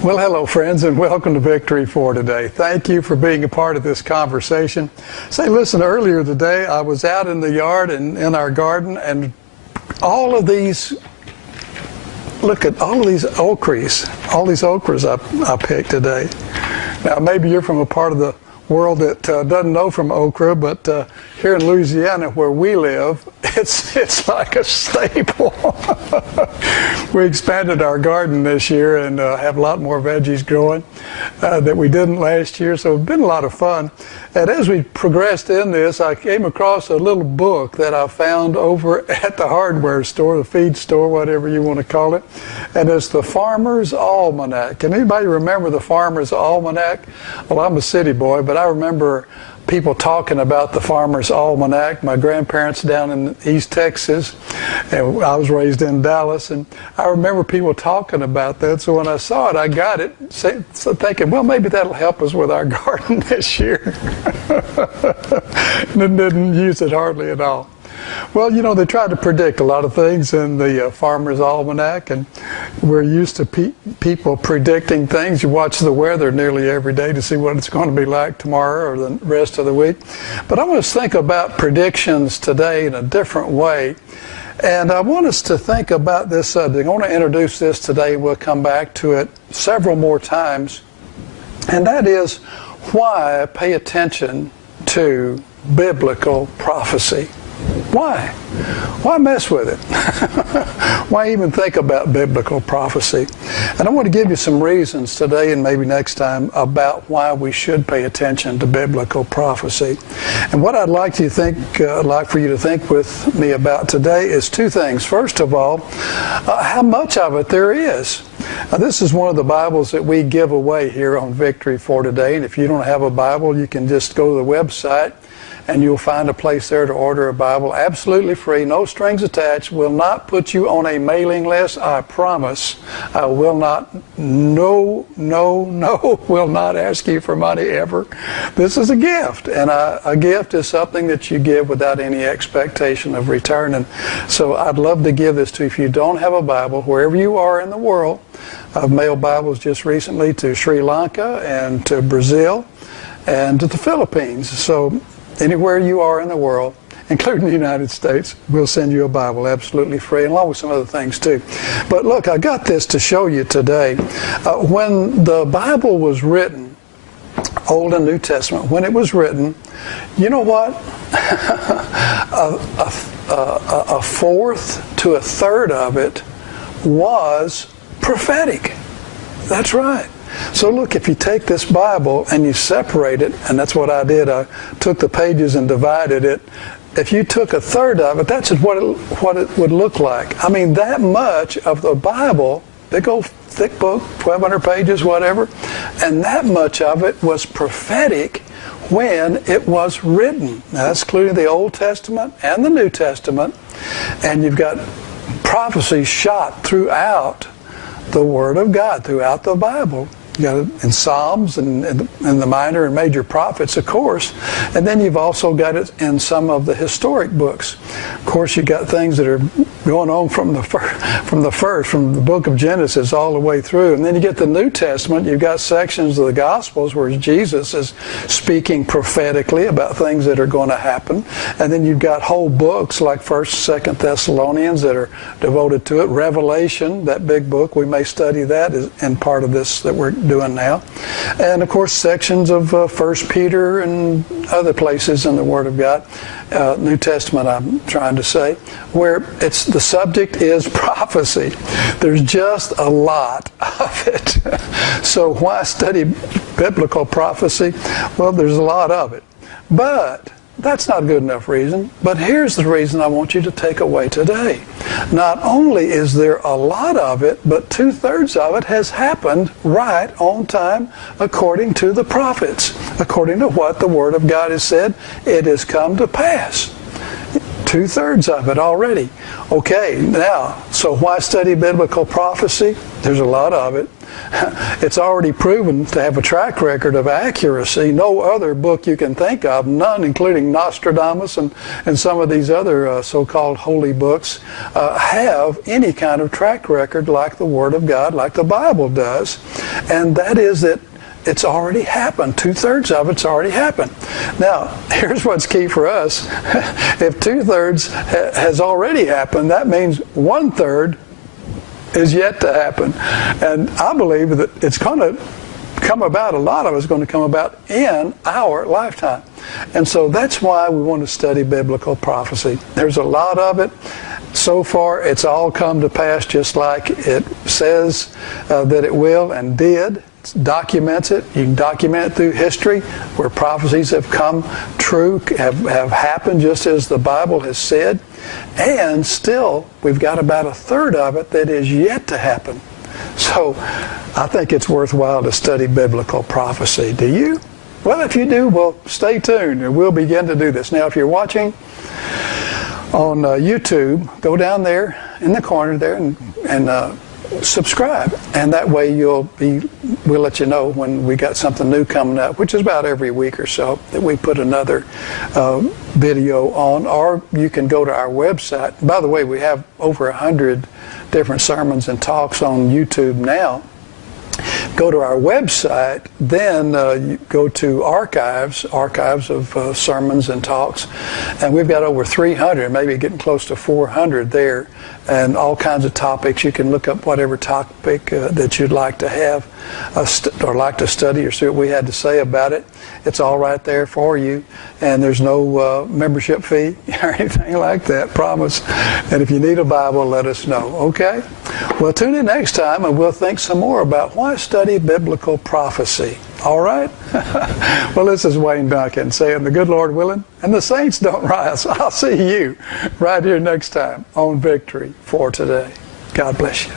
Well, hello, friends, and welcome to Victory for Today. Thank you for being a part of this conversation. Say, listen, earlier today, I was out in the yard and in our garden, and all of these, look at all of these okras, I picked today. Now, maybe you're from a part of the world that doesn't know from okra, but here in Louisiana where we live, it's like a staple. We expanded our garden this year and have a lot more veggies growing that we didn't last year, so it's been a lot of fun. And as we progressed in this, I came across a little book that I found over at the hardware store, the feed store, whatever you want to call it, and it's the Farmer's Almanac. Can anybody remember the Farmer's Almanac? Well, I'm a city boy, but I remember people talking about the Farmer's Almanac. My grandparents down in East Texas, and I was raised in Dallas, and I remember people talking about that. So when I saw it, I got it, thinking, well, maybe that'll help us with our garden this year. And didn't use it hardly at all. Well, you know, they try to predict a lot of things in the Farmer's Almanac, and we're used to people predicting things. You watch the weather nearly every day to see what it's going to be like tomorrow or the rest of the week. But I want us to think about predictions today in a different way. And I want us to think about this subject. I want to introduce this today. We'll come back to it several more times. And that is why pay attention to biblical prophecy. Why? Why mess with it? Why even think about biblical prophecy? And I want to give you some reasons today and maybe next time about why we should pay attention to biblical prophecy. And what I'd like for you to think with me about today is two things. First of all, how much of it there is. Now, this is one of the Bibles that we give away here on Victory for Today. And if you don't have a Bible, you can just go to the website and you'll find a place there to order a Bible, absolutely free, no strings attached, will not put you on a mailing list, I promise. I will not, will not ask you for money ever. This is a gift, and a gift is something that you give without any expectation of return. And so I'd love to give this to you. If you don't have a Bible, wherever you are in the world, I've mailed Bibles just recently to Sri Lanka and to Brazil and to the Philippines. So anywhere you are in the world, including the United States, we'll send you a Bible absolutely free, along with some other things too. But look, I got this to show you today. When the Bible was written, Old and New Testament, when it was written, you know what? A fourth to a third of it was prophetic. That's right. So look, if you take this Bible and you separate it, and that's what I did, I took the pages and divided it. If you took a third of it, that's what it would look like. I mean, that much of the Bible, big old thick book, 1,200 pages, whatever, and that much of it was prophetic when it was written. Now, that's including the Old Testament and the New Testament, and you've got prophecy shot throughout the Word of God, throughout the Bible. You got it in Psalms and the minor and major prophets, of course. And then you've also got it in some of the historic books. Of course, you got things that are going on from the book of Genesis all the way through. And then you get the New Testament. You've got sections of the Gospels where Jesus is speaking prophetically about things that are going to happen. And then you've got whole books like 1st, 2nd Thessalonians that are devoted to it. Revelation, that big book, we may study that in part of this that we're doing now. And of course sections of 1 Peter and other places in the Word of God, New Testament I'm trying to say, where the subject is prophecy. There's just a lot of it. So why study biblical prophecy? Well, there's a lot of it. But that's not a good enough reason. But here's the reason I want you to take away today. Not only is there a lot of it, but 2/3 of it has happened right on time according to the prophets. According to what the Word of God has said, it has come to pass. 2/3 of it already. Okay, now, so why study biblical prophecy? There's a lot of it. It's already proven to have a track record of accuracy. No other book you can think of, none, including Nostradamus and some of these other so-called holy books, have any kind of track record like the Word of God, like the Bible does. And that is that it's already happened. 2/3 of it's already happened. Now, here's what's key for us. If 2/3 has already happened, that means 1/3 is yet to happen. And I believe that it's going to come about, a lot of it's going to come about in our lifetime. And so that's why we want to study biblical prophecy. There's a lot of it. So far, it's all come to pass just like it says that it will and did. It documents it. You can document it through history where prophecies have come true, have happened just as the Bible has said. And still, we've got about 1/3 of it that is yet to happen. So I think it's worthwhile to study biblical prophecy. Do you? Well, if you do, well, stay tuned and we'll begin to do this. Now, if you're watching on YouTube, go down there in the corner there and subscribe, and that way we'll let you know when we got something new coming up, which is about every week or so that we put another video on. Or you can go to our website. By the way, we have over 100 different sermons and talks on YouTube now. Go to our website, then you go to archives of sermons and talks, and we've got over 300, maybe getting close to 400 there, and all kinds of topics. You can look up whatever topic that you'd like to have or like to study or see what we had to say about it. It's all right there for you, and there's no membership fee or anything like that, promise. And if you need a Bible, let us know, okay? Well, tune in next time, and we'll think some more about why study biblical prophecy. All right? Well, this is Wayne Duncan saying, the good Lord willing, and the saints don't rise. I'll see you right here next time on Victory for Today. God bless you.